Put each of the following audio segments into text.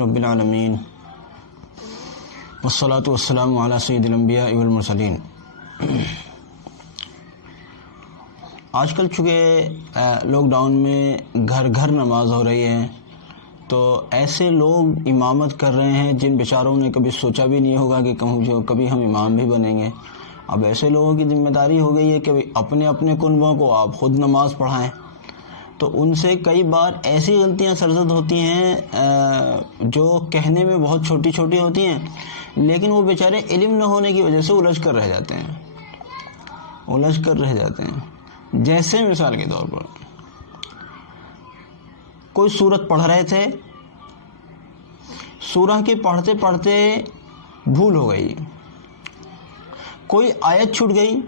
رب العالمین والصلاة والسلام علی سید الانبیاء والمرسلین۔ آج کل چونکہ لاک ڈاؤن میں گھر گھر نماز ہو رہی ہے، تو ایسے لوگ امامت کر رہے ہیں جن بیچاروں نے کبھی سوچا بھی نہیں ہوگا کہ کبھی ہم امام بھی بنیں گے۔ اب ایسے لوگوں کی ذمہ داری ہو گئی ہے کہ اپنے اپنے کنبوں کو آپ خود نماز پڑھائیں، تو ان سے کئی بار ایسی غلطیاں سرزد ہوتی ہیں جو کہنے میں بہت چھوٹی چھوٹی ہوتی ہیں، لیکن وہ بیچارے علم نہ ہونے کی وجہ سے الجھ کر رہ جاتے ہیں۔ جیسے مثال کے طور پر کوئی سورت پڑھ رہے تھے، سورہ کے پڑھتے پڑھتے بھول ہو گئی، کوئی آیت چھوٹ گئی،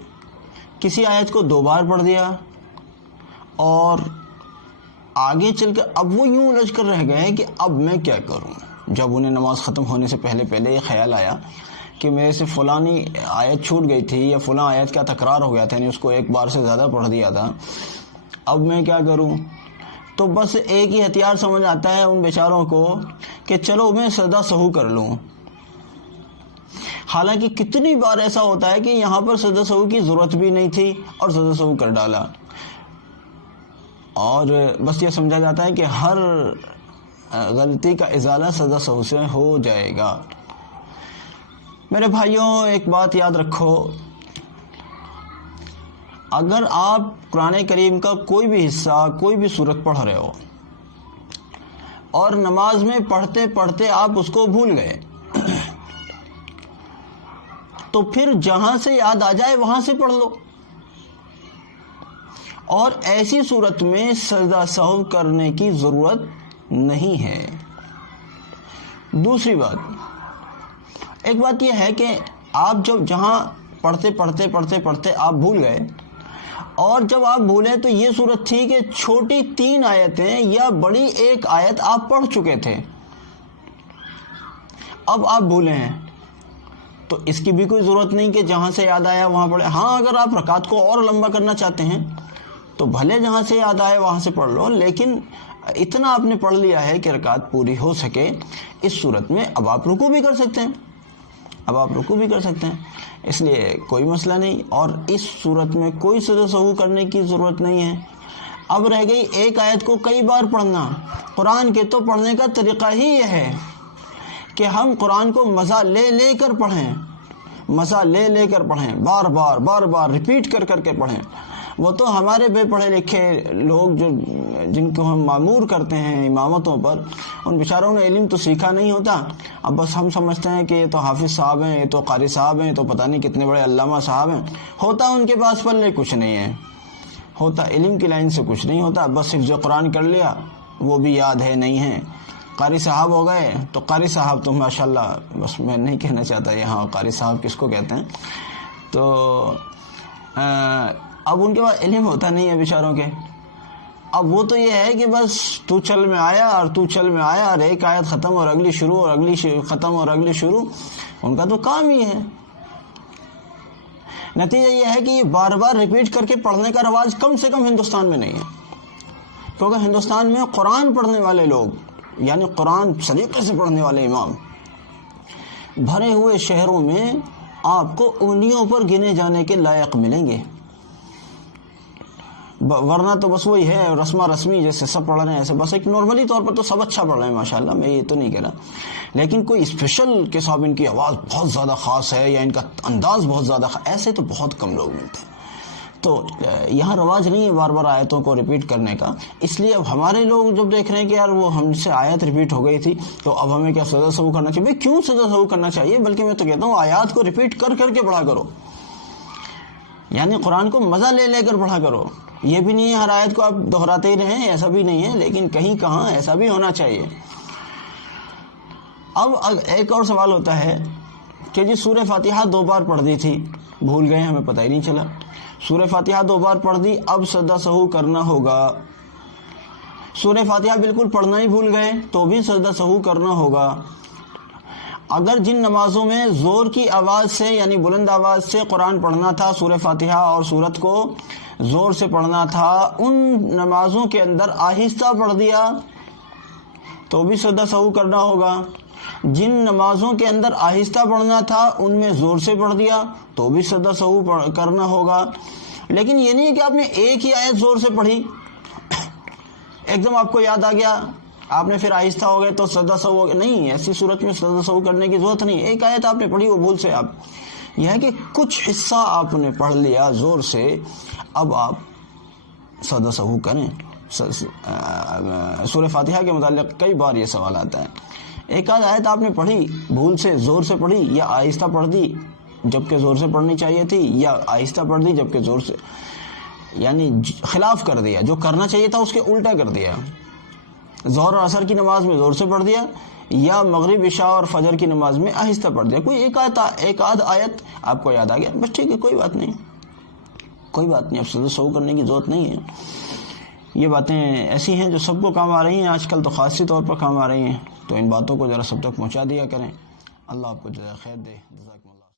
کسی آیت کو 2 بار پڑھ دیا، اور آگے چل کر اب وہ یوں الجھ کر رہ گئے کہ اب میں کیا کروں۔ جب انہیں نماز ختم ہونے سے پہلے یہ خیال آیا کہ میرے سے فلانی آیت چھوٹ گئی تھی یا فلاں آیت کا تکرار ہو گیا تھا، یعنی اس کو 1 بار سے زیادہ پڑھ دیا تھا، اب میں کیا کروں؟ تو بس ایک ہی ہتھیار سمجھ آتا ہے ان بیچاروں کو کہ چلو میں سجدہ سہو کر لوں۔ حالانکہ کتنی بار ایسا ہوتا ہے کہ یہاں پر سجدہ سہو کی ضرورت بھی نہیں تھی اور سجدہ سہو کر ڈالا، اور بس یہ سمجھا جاتا ہے کہ ہر غلطی کا ازالہ سجدہ سہو سے ہو جائے گا۔ میرے بھائیوں، ایک بات یاد رکھو، اگر آپ قرآن کریم کا کوئی بھی حصہ، کوئی بھی سورت پڑھ رہے ہو اور نماز میں پڑھتے پڑھتے آپ اس کو بھول گئے، تو پھر جہاں سے یاد آ جائے وہاں سے پڑھ لو، اور ایسی صورت میں سجدہ سہو کرنے کی ضرورت نہیں ہے۔ دوسری بات، ایک بات یہ ہے کہ آپ جب جہاں پڑھتے آپ بھول گئے، اور جب آپ بھولے تو یہ صورت تھی کہ چھوٹی 3 آیتیں یا بڑی 1 آیت آپ پڑھ چکے تھے، اب آپ بھولے ہیں، تو اس کی بھی کوئی ضرورت نہیں کہ جہاں سے یاد آیا وہاں پڑھے۔ ہاں، اگر آپ رکعت کو اور لمبا کرنا چاہتے ہیں تو بھلے جہاں سے یاد آئے وہاں سے پڑھ لو، لیکن اتنا آپ نے پڑھ لیا ہے کہ رکعت پوری ہو سکے۔ اس صورت میں اب آپ رکوع بھی کر سکتے ہیں، اس لیے کوئی مسئلہ نہیں، اور اس صورت میں کوئی سجدہ سہو کرنے کی ضرورت نہیں ہے۔ اب رہ گئی 1 آیت کو کئی بار پڑھنا۔ قرآن کے تو پڑھنے کا طریقہ ہی یہ ہے کہ ہم قرآن کو مزہ لے لے کر پڑھیں، بار بار ریپیٹ کر کے پڑھیں۔ وہ تو ہمارے بے پڑھے لکھے لوگ جن کو ہم معمور کرتے ہیں امامتوں پر، ان بیچاروں نے علم تو سیکھا نہیں ہوتا، اب بس ہم سمجھتے ہیں کہ یہ تو حافظ صاحب ہیں، یہ تو قاری صاحب ہیں، یہ تو پتہ نہیں کتنے بڑے علامہ صاحب ہیں۔ ہوتا ان کے پاس پلے کچھ نہیں ہے، ہوتا علم کی لائن سے کچھ نہیں ہوتا، بس حفظ قرآن کر لیا، وہ بھی یاد ہے نہیں ہے۔ قاری صاحب ہو گئے تو قاری صاحب تو ماشاءاللہ، بس میں نہیں کہنا چاہتا یہاں قاری صاحب کس کو کہتے ہیں، تو اب ان کے پاس علم ہوتا نہیں ہے بیچاروں کے۔ اب وہ تو یہ ہے کہ بس تو چل میں آیا اور 1 آیت ختم اور اگلی شروع اور اگلی ختم اور اگلی شروع، ان کا تو کام ہی ہے۔ نتیجہ یہ ہے کہ یہ بار بار ریپیٹ کر کے پڑھنے کا رواج کم سے کم ہندوستان میں نہیں ہے، کیونکہ ہندوستان میں قرآن پڑھنے والے لوگ، یعنی قرآن سلیقے سے پڑھنے والے امام بھرے ہوئے شہروں میں آپ کو انگلیوں پر گنے جانے کے لائق ملیں گے، ورنہ تو بس وہی ہے رسمی جیسے سب پڑھ رہے ہیں، ایسے بس ایک نارملی طور پر تو سب اچھا پڑھ رہے ہیں ماشاءاللہ، میں یہ تو نہیں کہہ رہا، لیکن کوئی اسپیشل کہ صاحب ان کی آواز بہت زیادہ خاص ہے یا ان کا انداز بہت زیادہ ایسے تو بہت کم لوگ ملتے ہیں۔ تو یہاں رواج نہیں ہے بار بار آیتوں کو ریپیٹ کرنے کا، اس لیے اب ہمارے لوگ جب دیکھ رہے ہیں کہ یار وہ ہم سے آیت ریپیٹ ہو گئی تھی تو اب ہمیں کیا سجدہ سہو کرنا چاہیے؟ کیوں سجدہ سہو کرنا چاہیے؟ بلکہ میں تو کہتا ہوں آیات کو ریپیٹ کر کے پڑھا کرو، یعنی قرآن کو مزہ لے کر پڑھا کرو۔ یہ بھی نہیں ہے ہر آیت کو آپ دہراتے ہی رہیں، ایسا بھی نہیں ہے، لیکن کہیں کہاں ایسا بھی ہونا چاہیے۔ اب ایک اور سوال ہوتا ہے کہ جی سورہ فاتحہ 2 بار پڑھ دی تھی، بھول گئے، ہمیں پتہ ہی نہیں چلا، سورہ فاتحہ 2 بار پڑھ دی، اب سجدہ سہو کرنا ہوگا۔ سورہ فاتحہ بالکل پڑھنا ہی بھول گئے تو بھی سجدہ سہو کرنا ہوگا۔ اگر جن نمازوں میں زور کی آواز سے یعنی بلند آواز سے قرآن پڑھنا تھا، سورہ فاتحہ اور سورت کو زور سے پڑھنا تھا، ان نمازوں کے اندر آہستہ پڑھ دیا تو بھی سجدہ سہو کرنا ہوگا. جن نمازوں کے اندر آہستہ پڑھنا تھا ان میں زور سے پڑھ دیا تو بھی سجدہ سہو کرنا ہوگا. لیکن یہ نہیں ہے کہ آپ نے ایک ہی آیت زور سے پڑھی، ایک دم آپ کو یاد آ گیا آپ نے پھر آہستہ ہو گئے تو سجدہ سہو ہو گیا. نہیں، ایسی صورت میں سجدہ سہو کرنے کی ضرورت نہیں. ایک آیت آپ نے پڑھی وہ بھول سے، آپ یہ ہے کہ کچھ حصہ آپ نے پڑھ لیا زور سے، اب آپ سجدہ سہو کریں. سورہ فاتحہ کے متعلق کئی بار یہ سوال آتا ہے. ایک آدھ آیت آپ نے پڑھی بھول سے، زور سے پڑھی یا آہستہ پڑھ دی جبکہ زور سے پڑھنی چاہیے تھی، یا آہستہ پڑھ دی جبکہ زور سے، یعنی خلاف کر دیا، جو کرنا چاہیے تھا اس کے الٹا کر دیا. ظہر اور عصر کی نماز میں زور سے پڑھ دیا یا مغرب عشاء اور فجر کی نماز میں آہستہ پڑھ دیا. کوئی ایک آدھ آیت آپ کو یاد آ گیا، بس ٹھیک ہے، کوئی بات نہیں، کوئی بات نہیں، اب سجدہ سہو کرنے کی ضرورت نہیں ہے. یہ باتیں ایسی ہیں جو سب کو کام آ رہی ہیں آج کل، تو خاصی طور پر کام آ رہی ہیں. تو ان باتوں کو ذرا سب تک پہنچا دیا کریں. اللہ آپ کو جزائے خیر دے.